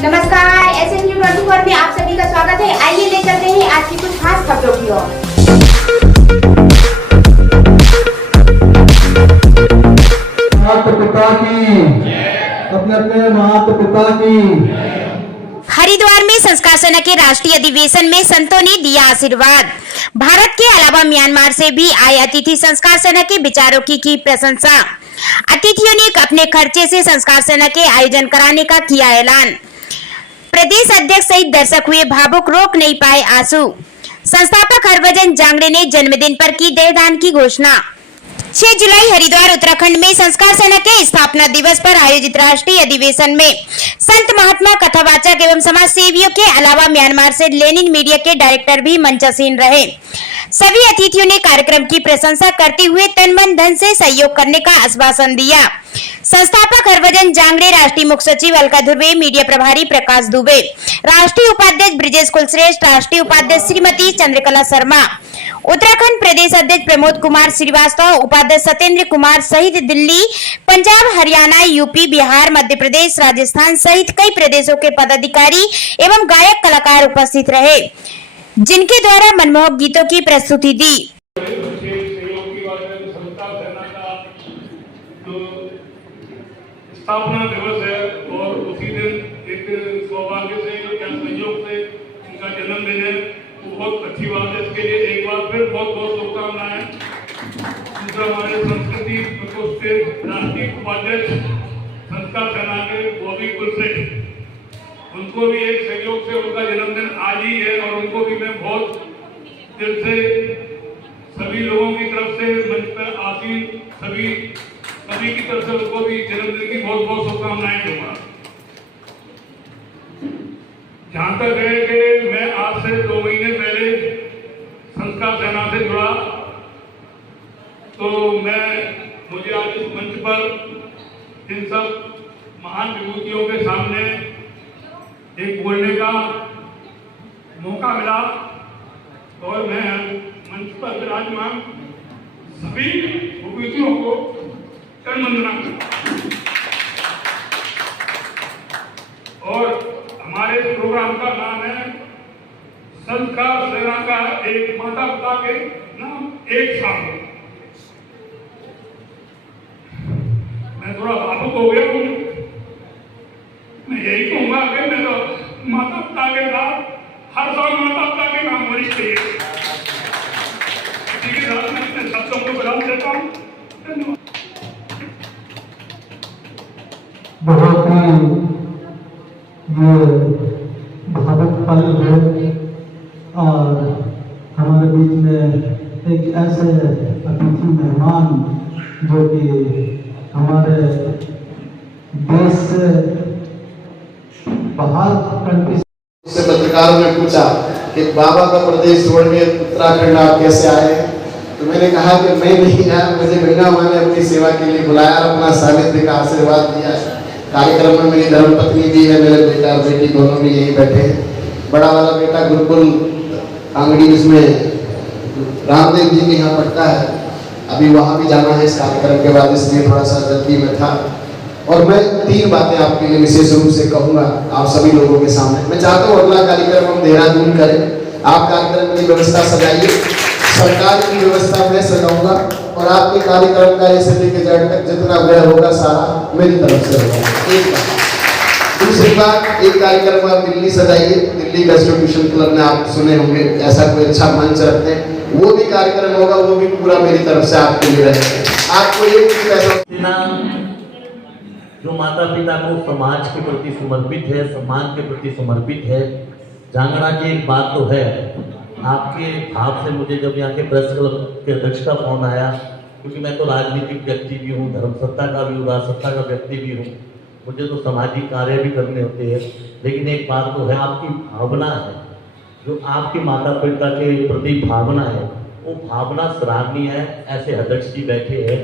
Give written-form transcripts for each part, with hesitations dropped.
नमस्कार, SNG24 में आप सभी का स्वागत है। आइए ले चलते हैं आज की कुछ खास खबरों की ओर। माता पिता की, अपने माता पिता की। हरिद्वार में संस्कार सेना के राष्ट्रीय अधिवेशन में संतों ने दिया आशीर्वाद। भारत के अलावा म्यांमार से भी आए अतिथि संस्कार सेना के विचारों की प्रशंसा। अतिथियों ने अपने खर्चे से संस्कार सेना के आयोजन कराने का किया ऐलान। प्रदेश अध्यक्ष सहित दर्शक हुए भावुक, रोक नहीं पाए आंसू। संस्थापक हरभजन जांगड़े ने जन्मदिन पर की देहदान की घोषणा। 6 जुलाई हरिद्वार उत्तराखंड में संस्कार सेना के स्थापना दिवस पर आयोजित राष्ट्रीय अधिवेशन में संत महात्मा, कथावाचक एवं समाज सेवियों के अलावा म्यांमार से लेनिन मीडिया के डायरेक्टर भी मंचासीन रहे। सभी अतिथियों ने कार्यक्रम की प्रशंसा करते हुए तन मन धन से सहयोग करने का आश्वासन दिया। संस्थापक हरभजन जांगड़े, राष्ट्रीय मुख्य सचिव अलका धुर्वे, मीडिया प्रभारी प्रकाश दुबे, राष्ट्रीय उपाध्यक्ष ब्रिजेश कुलश्रेष्ठ, राष्ट्रीय उपाध्यक्ष श्रीमती चंद्रकला शर्मा, उत्तराखंड प्रदेश अध्यक्ष प्रमोद कुमार श्रीवास्तव, उपाध्यक्ष सत्येंद्र कुमार सहित दिल्ली, पंजाब, हरियाणा, यूपी, बिहार, मध्य प्रदेश, राजस्थान सहित कई प्रदेशों के पदाधिकारी एवं गायक कलाकार उपस्थित रहे, जिनके द्वारा मनमोहक गीतों की प्रस्तुति दी। स्थापना दिवस है और उसी दिन एक सौभाग्य से या संयोग से उनका जन्मदिन है, तो बहुत अच्छी बात है। इसके लिए एक बार फिर बहुत बहुत शुभकामनाएं। दूसरा, हमारे संस्कृति प्रकोष्ठ के राष्ट्रीय उपाध्यक्ष संस्कार सेना के बॉबी कुलश्रेष्ठ, उनको भी एक संयोग से उनका जन्मदिन आज ही है और उनको भी मैं बहुत दिल से सभी लोगों की तरफ से मंच पर आसीन सभी की तरफ से उनको भी जन्मदिन की बहुत बहुत शुभकामनाएं दूंगा। जहां तक है कि मैं आज से 2 महीने पहले संस्कार सेना से जुड़ा, तो मुझे आज इस मंच पर इन सब महान विभूतियों के सामने एक बोलने का मौका मिला और मैं मंच पर विराजमान सभी विभूतियों को वंदना और हमारे प्रोग्राम का नाम है संस्कार सेना का एक माता पिता के नाम एक साथ। मैं थोड़ा भावुक हो गया हूँ। मैं यही कहूंगा कि मैं तो माता पिता के साथ हर साल माता पिता के नाम होनी चाहिए। इसी के साथ मैं अपने शब्दों को विराम देता हूँ। धन्यवाद। बहुत ही ये भावुक पल है और हमारे बीच में एक ऐसे अतिथि मेहमान जो कि हमारे देश से बाहर कंट्री से पत्रकारों ने पूछा कि बाबा का प्रदेश छोड़ के उत्तराखंड आप कैसे आए, तो मैंने कहा कि मैं नहीं आया, मुझे गंगा माँ ने अपनी सेवा के लिए बुलाया और अपना सानिध्य का आशीर्वाद दिया है। कार्यक्रम में मेरी धर्मपत्नी भी है, मेरे बेटा और बेटी दोनों भी यहीं बैठे हैं। बड़ा वाला बेटा गुरुकुल आंगड़ी जिसमें रामदेव जी के यहाँ पढ़ता है, अभी वहाँ भी जाना है इस कार्यक्रम के बाद, इसलिए थोड़ा सा जल्दी में था। और मैं 3 बातें आपके लिए विशेष रूप से कहूँगा आप सभी लोगों के सामने। मैं चाहता हूँ अगला कार्यक्रम हम देहरादून करें। आप कार्यक्रम की व्यवस्था सजाइए, सरकार की व्यवस्था मैं सजाऊंगा और आपके कार्यक्रम का ऐसे लेके जेड तक जितना व्यय होगा सारा मेरी तरफ से होगा। एक बात। दूसरी बात, एक कार्यक्रम आप दिल्ली सजाइए, दिल्ली कॉन्स्टिट्यूशन क्लब में आप सुने होंगे, ऐसा कोई अच्छा मंच रखते हैं, वो भी कार्यक्रम होगा, वो भी पूरा मेरी तरफ से आपके लिए रहेगा। आपको ये पैसा जो माता पिता को समाज के प्रति समर्पित है, सम्मान के प्रति समर्पित है। जांगड़ा जी, एक बात तो है, आपके भाव से मुझे जब यहाँ के प्रेस क्लब के अध्यक्ष का फोन आया, क्योंकि मैं तो राजनीतिक व्यक्ति भी हूँ, धर्मसत्ता का भी, उदारसत्ता का व्यक्ति भी हूँ, मुझे तो सामाजिक कार्य भी करने होते हैं, लेकिन एक बात तो है, आपकी भावना है, जो आपकी माता पिता के प्रति भावना है, वो भावना सराहनीय है। ऐसे अध्यक्ष जी बैठे हैं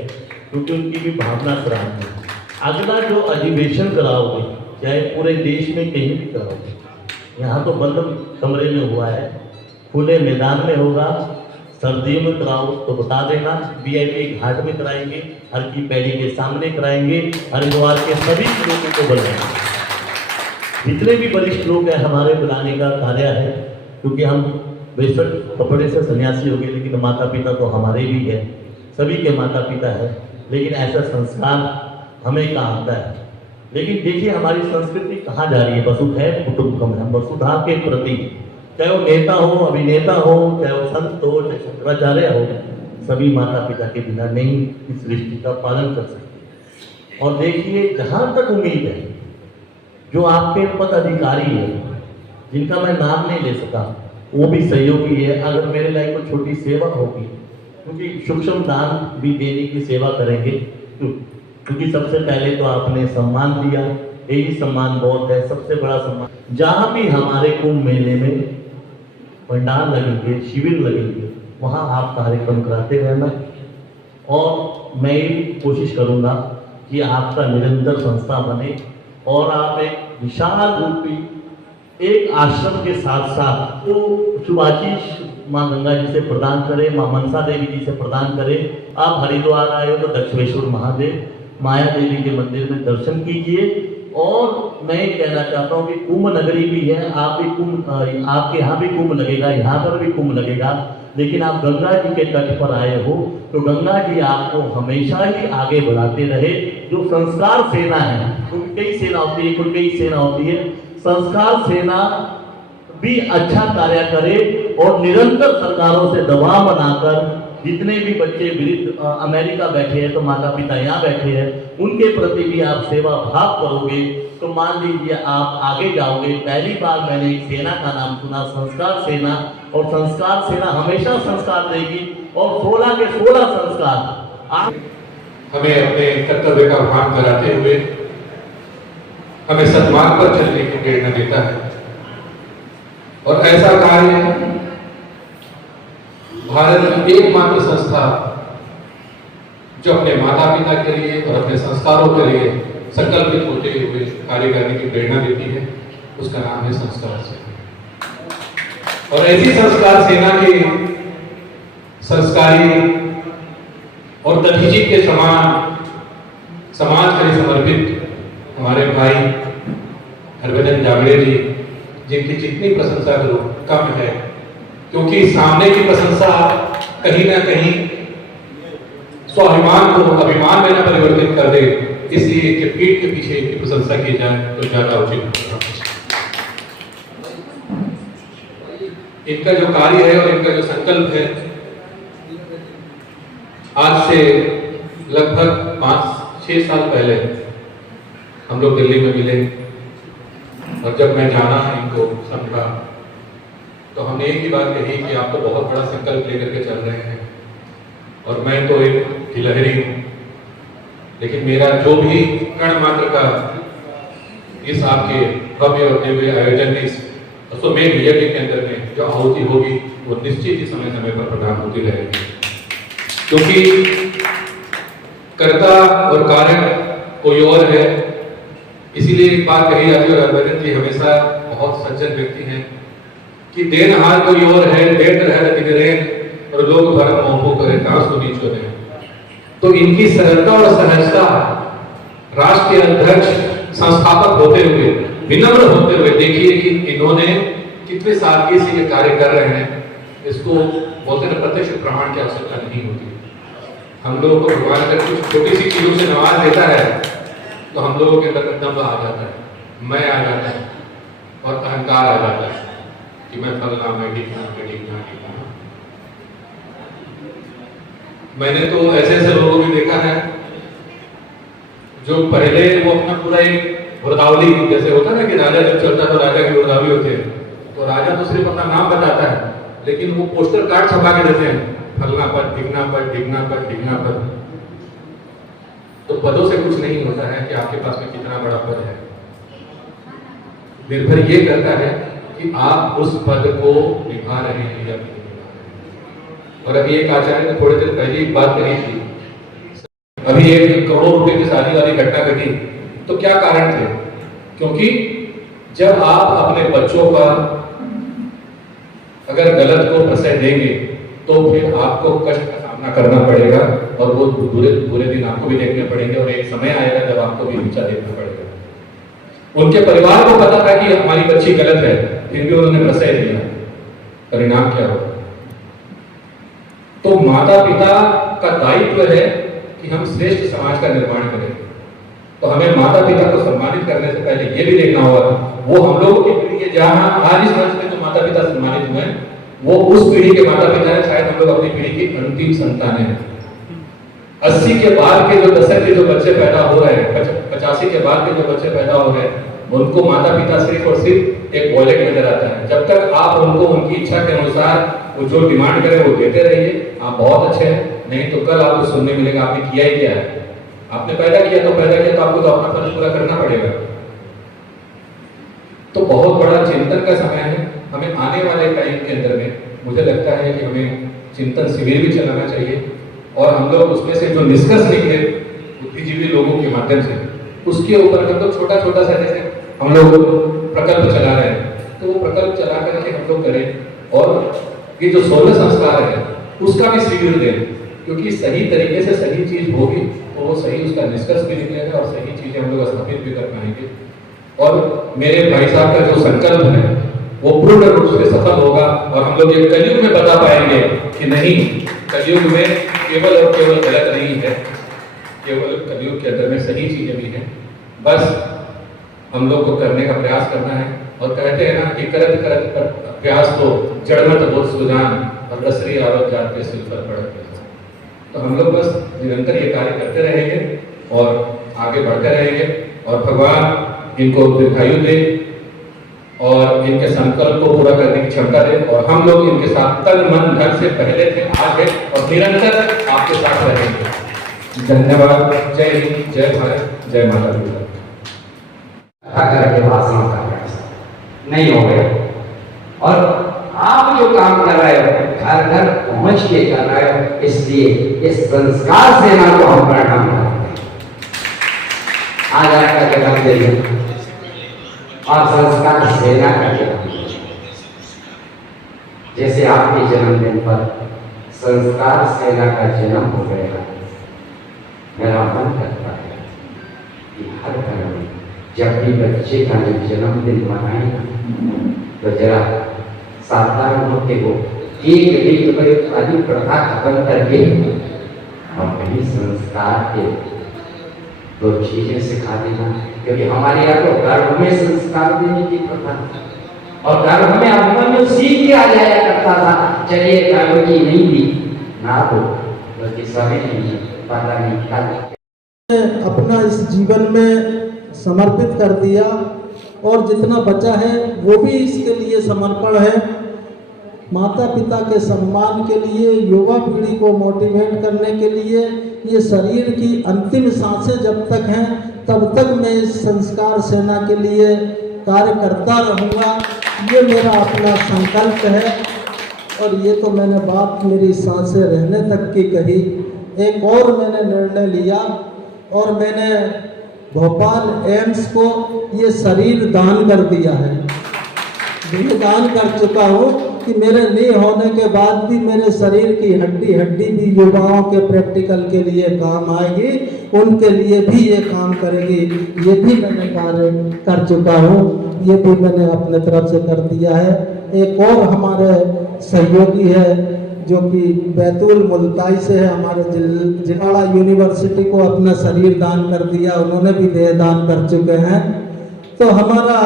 क्योंकि उनकी भी भावना सराहनीय है। अगला जो अधिवेशन कराओगे, चाहे पूरे देश में कहीं भी कराओगे, यहाँ तो बंद कमरे में हुआ है, खुले मैदान में होगा, सर्दियों में कराओ तो बता देना, वीआईपी घाट में कराएंगे, हर की पैड़ी के सामने कराएंगे, हरिद्वार के सभी लोगों को बुलाएंगे। जितने भी वरिष्ठ लोग हैं हमारे बुलाने का कार्य है, क्योंकि हम बेशक कपड़े से सन्यासी हो गए, लेकिन माता पिता तो हमारे भी है, सभी के माता पिता है, लेकिन ऐसा संस्कार हमें कहाँ आता है। लेकिन देखिए हमारी संस्कृति कहाँ जा रही है, वसुधैव कुटुंबकम, वसुधा के प्रति, चाहे वो नेता हो, अभिनेता हो, चाहे वो संत हो, चाहे शंकराचार्य हो, सभी माता पिता के बिना नहीं इस सृष्टि का पालन कर सकते। और देखिए जहाँ तक उम्मीद है, जो आपके पद अधिकारी है, जिनका मैं नाम नहीं ले सका, वो भी सहयोगी है। अगर मेरे लायक कोई छोटी सेवा होगी, क्योंकि सूक्ष्म दान भी देने की सेवा करेंगे, क्योंकि सबसे पहले तो आपने सम्मान दिया, यही सम्मान बहुत है, सबसे बड़ा सम्मान। जहाँ भी हमारे कुंभ मेले में भंडार लगेंगे, शिविर लगेंगे, वहाँ आप कार्यक्रम कराते रहना, और मैं ये कोशिश करूँगा कि आपका निरंतर संस्था बने और आप एक विशाल रूपी एक आश्रम के साथ साथ वो शुभाशीष माँ गंगा जी से प्रदान करें, माँ मनसा देवी जी से प्रदान करें। आप हरिद्वार आए हो तो दक्षिणेश्वर महादेव, माया देवी के मंदिर में दर्शन कीजिए। और मैं ये कहना चाहता हूँ कि कुंभ नगरी भी है, आप भी कुंभ, आपके यहाँ भी कुंभ लगेगा, यहाँ पर भी कुंभ लगेगा, लेकिन आप गंगा जी के तट पर आए हो तो गंगा जी आपको हमेशा ही आगे बढ़ाते रहे। जो संस्कार सेना है, क्योंकि कई सेना होती है, कोई कई सेना होती है, संस्कार सेना भी अच्छा कार्य करे और निरंतर सरकारों से दबाव बनाकर जितने भी बच्चे विरुद्ध अमेरिका बैठे हैं, तो माता पिता यहाँ बैठे हैं, उनके प्रति भी आप सेवा भाव करोगे तो मान लीजिए आप आगे जाओगे। पहली बार मैंने एक सेना का नाम सुना, संस्कार सेना, और संस्कार सेना हमेशा संस्कार देगी और 16 के 16 संस्कार आप हमें अपने कर्तव्य का भान कराते हुए हमें सन्मान पर चलने की प्रेरणा देता है। और ऐसा कार्य भारत की एकमात्र संस्था जो अपने माता पिता के लिए और अपने संस्कारों के लिए संकल्पित होते हुए कार्य करने की प्रेरणा देती है, उसका नाम है संस्कार सेना। और ऐसी संस्कार सेना के संस्कारी और दधीजी के समान समाज के लिए समर्पित हमारे भाई हरभजन जांगड़े जी, जिनकी जितनी प्रशंसा करो कम है, क्योंकि सामने की प्रशंसा कहीं ना कहीं स्वाभिमान को अभिमान में न परिवर्तित कर दे, इसलिए कि पीठ के पीछे इनकी प्रशंसा की जाए तो ज्यादा उचित होगा। इनका जो कार्य है और इनका जो संकल्प है, आज से लगभग 5-6 साल पहले हम लोग दिल्ली में मिले, और जब मैं जाना इनको समझा तो हमने एक ही बात कही कि आप तो बहुत बड़ा संकल्प लेकर के चल रहे हैं और मैं तो एक गिलहरी हूं, लेकिन मेरा जो भी कण मात्र का इस आपके भव्य और दिव्य आयोजन में, इस अश्वमेध यज्ञ के अंदर में जो आहुति होगी वो निश्चित ही समय समय पर प्रदान होती रहेगी, क्योंकि कर्ता और कारण कोई और है। इसीलिए एक बात कही जाती है, और हरभजन जी हमेशा बहुत सज्जन व्यक्ति हैं कि देनहार कोई और है, देत रह दिगरेन और लोग भरम मोहो करे दास को नीचो दे। तो इनकी सरलता और सहजता, राष्ट्रीय अध्यक्ष संस्थापक होते हुए, विनम्र होते हुए, देखिए कि इन्होंने कितने सादगी से ये कार्य कर रहे हैं। इसको बोलते हैं प्रत्यक्ष प्रमाण की आवश्यकता नहीं होती। हम लोगों को भगवान अगर कुछ छोटी सी चीजों से नवाज देता है तो हम लोगों के अंदर दम्भ आ जाता है, मैं आ जाता है और अहंकार आ जाता है कि मैं फलना, मैं ढीकना, मैं ढीकना, ढीकना। मैंने तो ऐसे ऐसे लोगों को देखा है जो पहले वो अपना पूरा एक वृदावली, जैसे होता है ना कि राजा जब चलता तो राजा की वृदावली होती है, तो राजा तो सिर्फ अपना नाम बताता है, लेकिन वो पोस्टर कार्ड छपा के देते हैं, फलना पद, ढीकना पद, ढीकना पद, ढीकना पद। तो पदों से कुछ नहीं होता है कि आपके पास में कितना बड़ा पद है। निर्भर ये करता है कि आप उस पद को निभा रहे हैं या नहीं निभा रहे। और अभी एक आचार्य ने थोड़ी देर पहले एक बात कही थी, अभी 1 करोड़ रुपए की शादी वाली घटना घटी, तो क्या कारण थे? क्योंकि जब आप अपने बच्चों का अगर गलत को प्रशय देंगे तो फिर आपको कष्ट का सामना करना पड़ेगा और वो बुरे दिन आपको भी देखने पड़ेंगे, और एक समय आएगा जब आपको भी नीचा देखना पड़ेगा। उनके परिवार को पता था कि हमारी बच्ची गलत है, फिर भी उन्होंने प्रश्रय दिया। परिणाम क्या होगा? तो माता पिता का दायित्व है कि हम श्रेष्ठ समाज का निर्माण करें। तो हमें माता पिता को सम्मानित करने से पहले ये भी देखना होगा, वो हम लोगों की पीढ़ी के, जहां आज इस मंच में जो माता पिता सम्मानित हुए वो उस पीढ़ी के माता पिता है, शायद हम लोग अपनी पीढ़ी की अंतिम संतानें हैं। 80 के बाद के जो दशक के जो बच्चे पैदा हो रहे हैं, 85 के बाद के जो बच्चे पैदा हो रहे हैं, उनको माता पिता सिर्फ और सिर्फ एक वॉलेट नजर आता है। जब तक आप उनको उनकी इच्छा के अनुसार वो जो डिमांड करें वो देते रहिए, आप बहुत अच्छे हैं, नहीं तो कल आपको सुनने मिलेगा आपने किया ही क्या है। आपने पैदा किया तो आपको तो अपना फर्ज पूरा करना पड़ेगा। तो बहुत बड़ा चिंतन का समय है। हमें आने वाले टाइम के अंदर में मुझे लगता है कि हमें चिंतन शिविर भी चलाना चाहिए, और हम लोग उसमें से जो निष्कर्ष निकले बुद्धिजीवी लोगों के माध्यम से, उसके ऊपर हम लोग छोटा छोटा सा, जैसे हम लोग प्रकल्प चला रहे हैं, तो वो प्रकल्प चला करके हम लोग करें, और ये जो 16 संस्कार है उसका भी शिविर दें, क्योंकि सही तरीके से सही चीज होगी तो वो सही उसका निष्कर्ष भी निकलेगा और सही चीजें हम लोग स्थापित भी कर पाएंगे। और मेरे भाई साहब का जो संकल्प है वो पूर्ण रूप से सफल होगा, और हम लोग ये कलयुग में बता पाएंगे कि नहीं, कलयुग में केवल और केवल गलत नहीं है, केवल कलयुग के अंदर में सही चीजें भी हैं। बस हम लोग को करने का प्रयास करना है, और कहते हैं ना कि करत करत प्रयास तो जड़मत बहुत सुजान, और रसरी आवत जाते सिर पर पड़ते। तो हम लोग बस निरंतर ये कार्य करते रहेंगे और आगे बढ़ते रहेंगे, और भगवान इनको दीर्घायु दे और इनके संकल्प को पूरा करने की क्षमता दे, और हम लोग इनके साथ तन मन धन से पहले थे, आज है, और निरंतर आपके साथ रहेंगे। धन्यवाद। जय हिंद, जय भारत, जय माता पिता। के भाषण का नहीं हो गया, और आप जो काम कर रहे हो घर घर पहुंच के कर रहे हो, इसलिए इस संस्कार सेना को हम प्रणाम करते हैं। आज आपका जन्मदिन और संस्कार सेना का जन्मदिन, जैसे आपके जन्मदिन पर संस्कार सेना का जन्म हो गया, मेरा मन करता है कि हर घर में जब भी बच्चे का जन्मदिन मनाएगा तो जरा सावधान होते हो, एक खाली प्रथा खत्म करके और कहीं संस्कार के दो चीजें सिखा देना, क्योंकि हमारे यहाँ तो गर्भ में संस्कार देने की प्रथा, और गर्भ में अभिमन्यु सीख के आ जाया करता था। चलिए गर्भ की नहीं दी ना हो, बल्कि समय नहीं पता नहीं क्या अपना इस जीवन में समर्पित कर दिया, और जितना बचा है वो भी इसके लिए समर्पण है, माता पिता के सम्मान के लिए, युवा पीढ़ी को मोटिवेट करने के लिए। ये शरीर की अंतिम सांसें जब तक हैं तब तक मैं इस संस्कार सेना के लिए कार्य करता रहूँगा, ये मेरा अपना संकल्प है। और ये तो मैंने बात मेरी सांसें रहने तक की कही। एक और मैंने निर्णय लिया, और मैंने भोपाल एम्स को ये शरीर दान कर दिया है। ये दान कर चुका हूँ कि मेरे नहीं होने के बाद भी मेरे शरीर की हड्डी हड्डी भी युवाओं के प्रैक्टिकल के लिए काम आएगी, उनके लिए भी ये काम करेगी। ये भी मैंने कार्य कर चुका हूँ, ये भी मैंने अपने तरफ से कर दिया है। एक और हमारे सहयोगी है जो कि बैतूल मुल्ताई से है, हमारे जिलाड़ा यूनिवर्सिटी को अपना शरीर दान कर दिया, उन्होंने भी देह दान कर चुके हैं। तो हमारा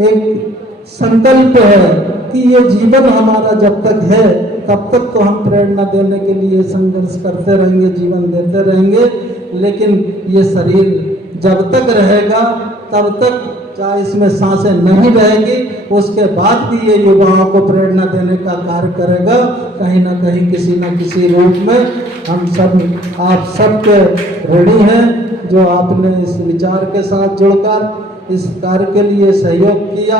एक संकल्प है कि ये जीवन हमारा जब तक है तब तक तो हम प्रेरणा देने के लिए संघर्ष करते रहेंगे, जीवन देते रहेंगे, लेकिन ये शरीर जब तक रहेगा तब तक, चाहे इसमें सांसें नहीं रहेगी, उसके बाद भी ये युवाओं को प्रेरणा देने का कार्य करेगा। कहीं ना कहीं किसी न किसी रूप में हम सब, आप सबके ऋणी हैं जो आपने इस विचार के साथ जुड़कर इस कार्य के लिए सहयोग किया।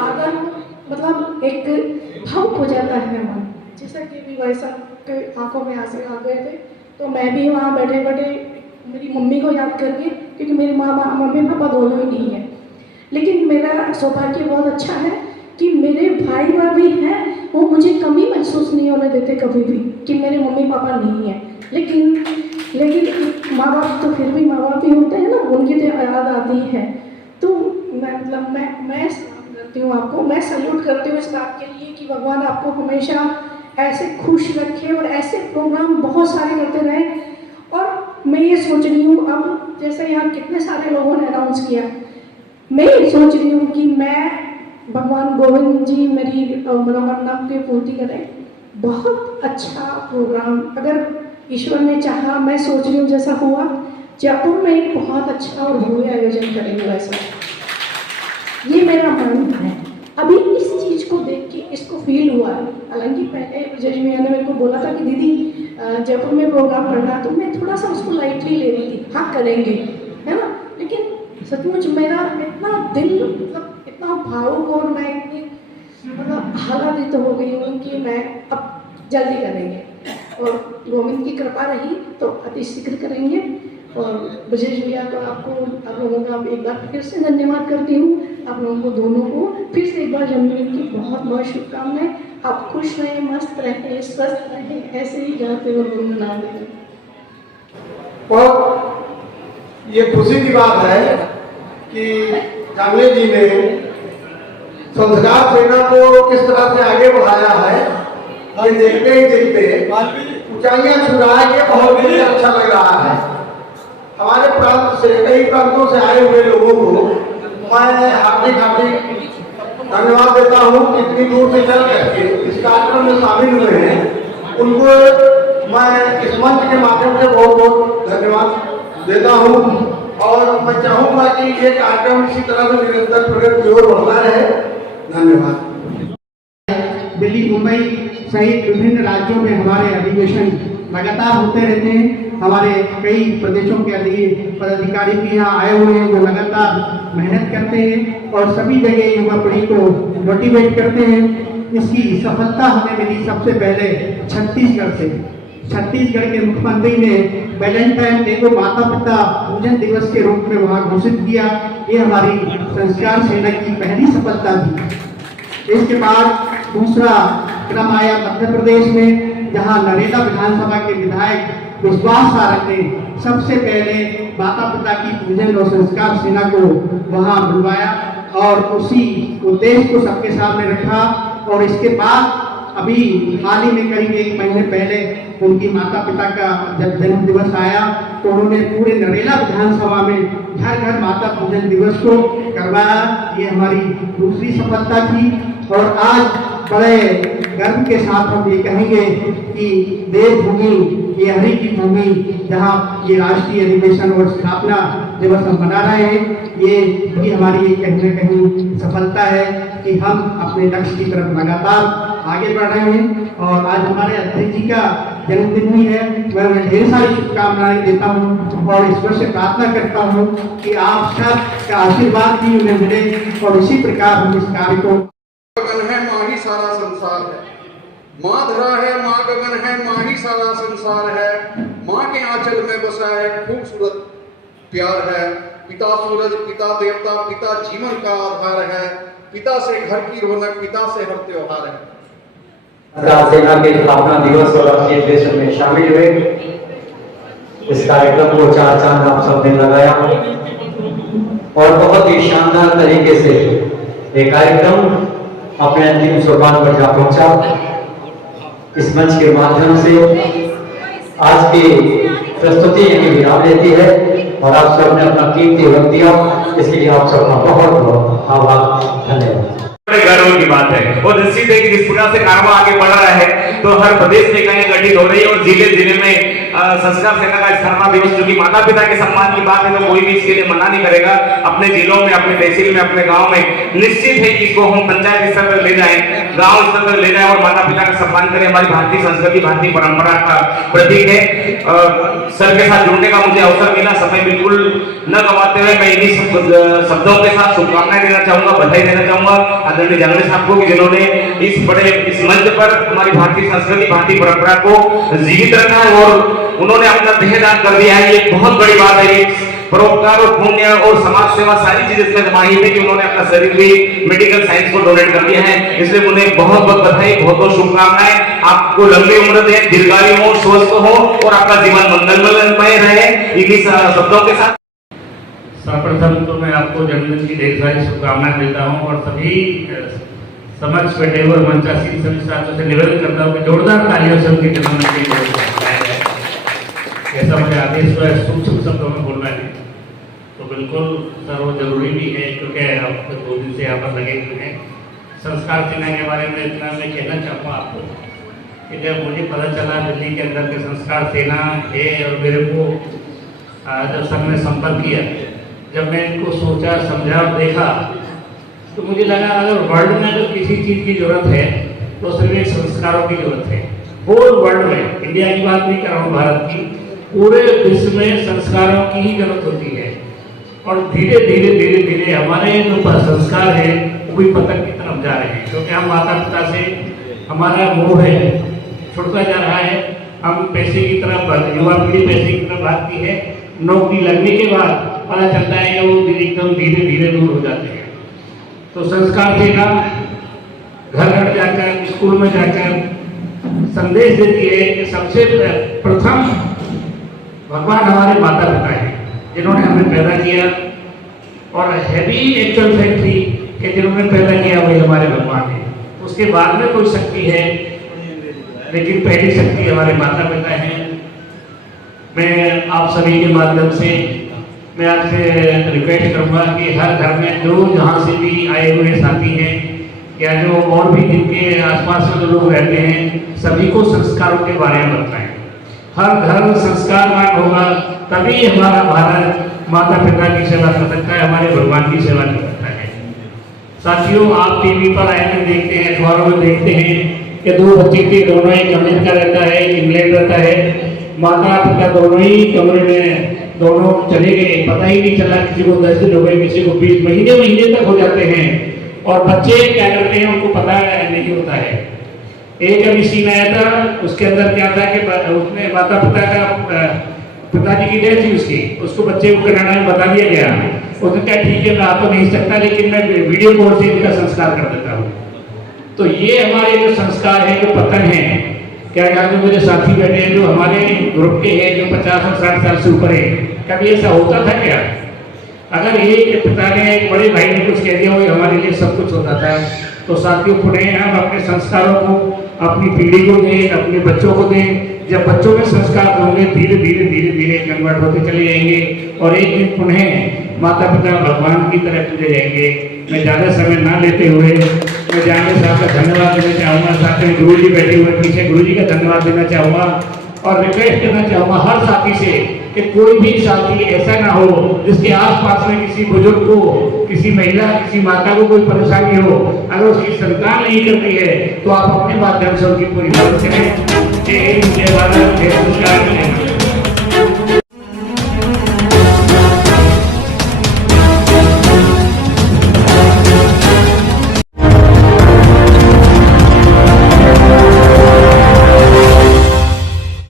आदर मतलब एक भावुक हो जाता है मन, जैसा कि भी वैसा के आंखों में आंसू आ गए थे। तो मैं भी वहाँ बैठे बैठे मेरी मम्मी को याद करके, क्योंकि मेरी मम्मी पापा दोनों ही नहीं है, लेकिन मेरा सौभाग्य बहुत अच्छा है कि मेरे भाई भाभी हैं, वो मुझे कमी महसूस नहीं होने देते कभी भी कि मेरे मम्मी पापा नहीं हैं। लेकिन माँ बाप तो फिर भी माँ बाप ही होते हैं ना, उनकी तो याद आती है। तो मैं सलाम करती हूँ आपको, मैं सल्यूट करती हूँ इस बात के लिए कि भगवान आपको हमेशा ऐसे खुश रखे और ऐसे प्रोग्राम बहुत सारे करते रहे। और मैं ये सोच रही हूँ, अब जैसे यहाँ कितने सारे लोगों ने अनाउंस किया, मैं ये सोच रही हूँ कि मैं भगवान गोविंद जी मेरी मनोकामना की पूर्ति करें। बहुत अच्छा प्रोग्राम अगर ईश्वर ने चाहा, मैं सोच रही हूँ जैसा हुआ जयपुर में एक बहुत अच्छा और भव्य आयोजन करेंगे वैसा, ये मेरा मन है। अभी इस चीज को देख के इसको फील हुआ है। हालांकि पहले विजय जी ने मेरे को बोला था कि दीदी जयपुर में प्रोग्राम करना, तो मैं थोड़ा सा उसको लाइटली ले रही थी, हाँ करेंगे, है ना। लेकिन सचमुच मेरा इतना दिल, मतलब इतना भावुक और मैं इतनी मतलब हालादित हो गई हूँ कि मैं अब जल्दी करेंगे और गोविंद की कृपा रही तो अति शीघ्र करेंगे। और विजय भैया को आपको आप लोगों का एक बार फिर से धन्यवाद करती हूँ। आप लोगों को दोनों को फिर से एक बार जन्मदिन की बहुत बहुत शुभकामनाएं। आप खुश रहें, मस्त रहें, स्वस्थ रहें, ऐसे ही जाते हुए गुनगुना दें। और ये खुशी की बात है कि जांगले जी ने संस्कार सेना को किस तरह से आगे बढ़ाया है, ये देखते ही देखते ऊंचाइयां छू रहा है। ये बहुत मुझे अच्छा लग रहा है। हमारे प्रांत से कई प्रांतों से आए हुए लोगों को मैं हार्दिक धन्यवाद देता हूँ कि इतनी दूर से चल करके इस कार्यक्रम में शामिल हुए हैं। उनको मैं इस मंच के माध्यम से बहुत बहुत धन्यवाद देता हूँ। और मैं चाहूँगा कि ये कार्यक्रम इसी तरह से निरंतर प्रगति की ओर बढ़ता रहे। धन्यवाद। दिल्ली, मुंबई सहित विभिन्न राज्यों में हमारे अधिवेशन लगातार होते रहते हैं। हमारे कई प्रदेशों के पदाधिकारी भी यहाँ आए हुए हैं जो लगातार मेहनत करते हैं और सभी जगह युवा पीढ़ी को मोटिवेट करते हैं। इसकी सफलता हमें मिली सबसे पहले छत्तीसगढ़ से। छत्तीसगढ़ के मुख्यमंत्री ने वैलेंटाइन डे को माता पिता पूजन दिवस के रूप में वहाँ घोषित किया। ये हमारी संस्कार सेना की पहली सफलता थी। इसके बाद दूसरा क्रम आया मध्य प्रदेश में, जहाँ नरेला विधानसभा के विधायक विश्वास सारंग ने सबसे पहले माता पिता की पूजन और संस्कार सेना को वहाँ बुलवाया और उसी उद्देश्य को सबके सामने रखा। और इसके बाद अभी हाल ही में करीब 1 महीने पहले उनकी माता पिता का जब जन्म दिवस आया तो उन्होंने पूरे नरेला विधानसभा में घर घर माता पूजन दिवस को करवाया। ये हमारी दूसरी सफलता थी। और आज बड़े गर्व के साथ हम ये कहेंगे कि देवभूमि, ये हरि की भूमि, जहाँ ये राष्ट्रीय अधिवेशन और स्थापना दिवस हम मना रहे हैं, ये भी हमारी कहीं न कहीं सफलता है कि हम अपने लक्ष्य की तरफ लगातार आगे बढ़ रहे हैं। और आज हमारे अध्यक्ष जी का जन्मदिन भी है। मैं उन्हें ढेर सारी शुभकामनाएं देता हूँ और ईश्वर से प्रार्थना करता हूँ कि आप सब का आशीर्वाद भी उन्हें मिले और इसी प्रकार हम इस कार्य को। गगन है माँ ही सारा संसार है, माँ धरा है, माँ गगन है, माँ ही सारा संसार है। माँ के आंचल में बसा है खूबसूरत प्यार है। पिता सूरज, पिता देवता, पिता जीवन का आधार है। पिता से घर की रौनक, पिता से हर त्योहार है। संस्कार सेना के स्थापना दिवस और राष्ट्रीय अधिवेशन में शामिल हुए। इस कार्यक्रम को 4 चांद आप सब ने लगाया और बहुत ही शानदार तरीके से ये कार्यक्रम अपने अंतिम सोपान पर जा पहुंचा। इस मंच के माध्यम से आज की प्रस्तुति यही विराम लेती है और आप सब ने अपना कीमती वक्त दिया, इसके लिए आप सबका बहुत बहुत आभार, धन्यवाद। बड़े गर्व की बात है और निश्चित है कि जिस प्रकार से कारवा आगे बढ़ रहा है तो हर प्रदेश में इकाइयां गठित हो रही है और जिले जिले में संस्कार सेना का स्थापना दिवस, जो कि माता पिता के सम्मान की बात है, तो कोई भी इसके लिए मना नहीं करेगा। अपने जिलों में, अपने तहसील में, अपने गांव में निश्चित है कि इसको हम पंचायत स्तर पर ले जाएं, गांव स्तर पर ले जाएं और माता पिता का सम्मान करें। हमारी भारतीय संस्कृति, भारतीय परंपरा का प्रतीक है। सर के साथ जुड़ने का मुझे अवसर मिला। समय बिल्कुल न गंवाते हुए मैं इन्हीं शब्दों के साथ शुभकामनाएं देना चाहूंगा, बधाई देना चाहूंगा आदरणीय जांगले साहब को, जिन्होंने इस मंच पर हमारी भारतीय संस्कृति, भारतीय परंपरा को जीवित रखा है और उन्होंने अपना देहदान कर दिया है। ये बहुत बड़ी बात है। परोपकार और पुण्य और समाज सेवा सारी चीज इसमें समाहित है कि उन्होंने अपना शरीर भी मेडिकल साइंस को डोनेट कर दिया है। इसलिए उन्हें बहुत बहुत बधाई, बहुत बहुत शुभकामनाएं। आपको लंबी उम्र दे, दीर्घायु हो, स्वस्थ हो और आपका जीवन मंगलमय रहे। इन्हीं शब्दों के साथ सर्वप्रथम तो मैं आपको जन्मदिन की ढेर सारी शुभकामनाएं देता हूं और सभी समक्ष बैठे हुए मंचासीन सभी साथियों से निवेदन करता हूं कि जोरदार तालियों से उनके जन्मदिन के लिए बधाई है। ऐसा मुझे आदेश हुआ है सूक्ष्म शब्दों में बोलना है, तो बिल्कुल सर वो जरूरी भी है, क्योंकि आप 2 दिन से यहाँ पर लगे हुए हैं। संस्कार सेना के बारे में इतना मैं कहना चाहूँगा आपको कि जब मुझे पता चला दिल्ली के अंदर के संस्कार सेना है और मेरे को जब सब ने संपर्क किया, जब मैं इनको सोचा समझा और देखा, तो मुझे लगा अगर वर्ल्ड में अगर किसी चीज़ की जरूरत है तो सिर्फ एक संस्कारों की जरूरत है। होल वर्ल्ड में, इंडिया की बात नहीं कर रहा हूँ, भारत की, पूरे विश्व में संस्कारों की ही जरूरत होती है। और धीरे धीरे धीरे धीरे हमारे जो संस्कार है वो भी पतन की तरफ जा रहे हैं, क्योंकि हम माता पिता से हमारा मोह है छुटता जा रहा है। हम पैसे की तरफ, युवा पीढ़ी पैसे की तरफ भागती है। नौकरी लगने के बाद पता चलता है कि वो एकदम धीरे धीरे दूर हो जाते हैं। तो संस्कार सेना घर घर जाकर, स्कूल में जाकर संदेश देती है कि सबसे प्रथम भगवान हमारे माता पिता हैं, जिन्होंने हमें पैदा किया, और हैवी एक्चुअल फैक्ट थी कि जिन्होंने पैदा किया वही हमारे भगवान हैं। उसके बाद में कोई शक्ति है, लेकिन पहली शक्ति हमारे माता पिता हैं। मैं आप सभी के माध्यम से मैं आपसे रिक्वेस्ट करूंगा कि हर घर में जो जहाँ से भी आए हुए साथी हैं या जो और भी जिनके आसपास में जो लोग रहते हैं, सभी को संस्कारों के बारे में बताएं। हर घर संस्कारवान होगा तभी हमारा भारत माता पिता की सेवा कर सकता है, हमारे भगवान की सेवा कर सकता है। साथियों, आप टीवी पर आए देखते हैं, अखबारों में देखते हैं कि 2 बच्चे थे, दोनों एक अमेरिका रहता है, एक इंग्लैंड रहता है। माता पिता दोनों ही कमरे में दोनों चले गए, पता ही नहीं चला, किसी को 10 दिन हो गए, किसी को 20 महीने तक हो जाते हैं, और बच्चे क्या करते हैं उनको पता नहीं होता है। एक अभी सीन आया था, उसके अंदर क्या था कि उसने माता पिता का पिताजी की डेथ थी उसको बच्चे को कनाडा में बता दिया गया। उसने कहा ठीक है मैं आ तो नहीं सकता, लेकिन मैं वीडियो कॉल से इनका संस्कार कर देता हूँ। तो ये हमारे जो संस्कार है, जो पतन है, क्या कहा जो मेरे साथी बैठे हैं जो हमारे ग्रुप के हैं, जो 50 और 60 साल से ऊपर है, कभी ऐसा होता था क्या? अगर एक पिता ने एक बड़े भाई ने कुछ कह दिया हो हमारे लिए सब कुछ होता था। तो साथियों, पुनः हम अपने संस्कारों को अपनी पीढ़ी को दें, अपने बच्चों को दें। जब बच्चों में संस्कार होंगे धीरे धीरे धीरे धीरे कन्वर्ट होते चले जाएंगे, और एक दिन पुनः माता पिता भगवान की तरह पूजे जाएंगे। मैं ज़्यादा समय ना लेते हुए मैं जानवी साहब का धन्यवाद देना चाहूँगा, साथ में गुरु जी बैठे हुए पीछे, गुरु जी का धन्यवाद देना चाहूँगा, और रिक्वेस्ट करना चाहूँगा हर साथी से कि कोई भी साथी ऐसा ना हो जिसके आसपास में किसी बुजुर्ग को, किसी महिला, किसी माता को कोई परेशानी हो। अगर उसकी संतान नहीं करती है तो आप अपने माध्यम से उनकी पूरी मदद करें। जय हिंद, जय भारत, जय संस्कार।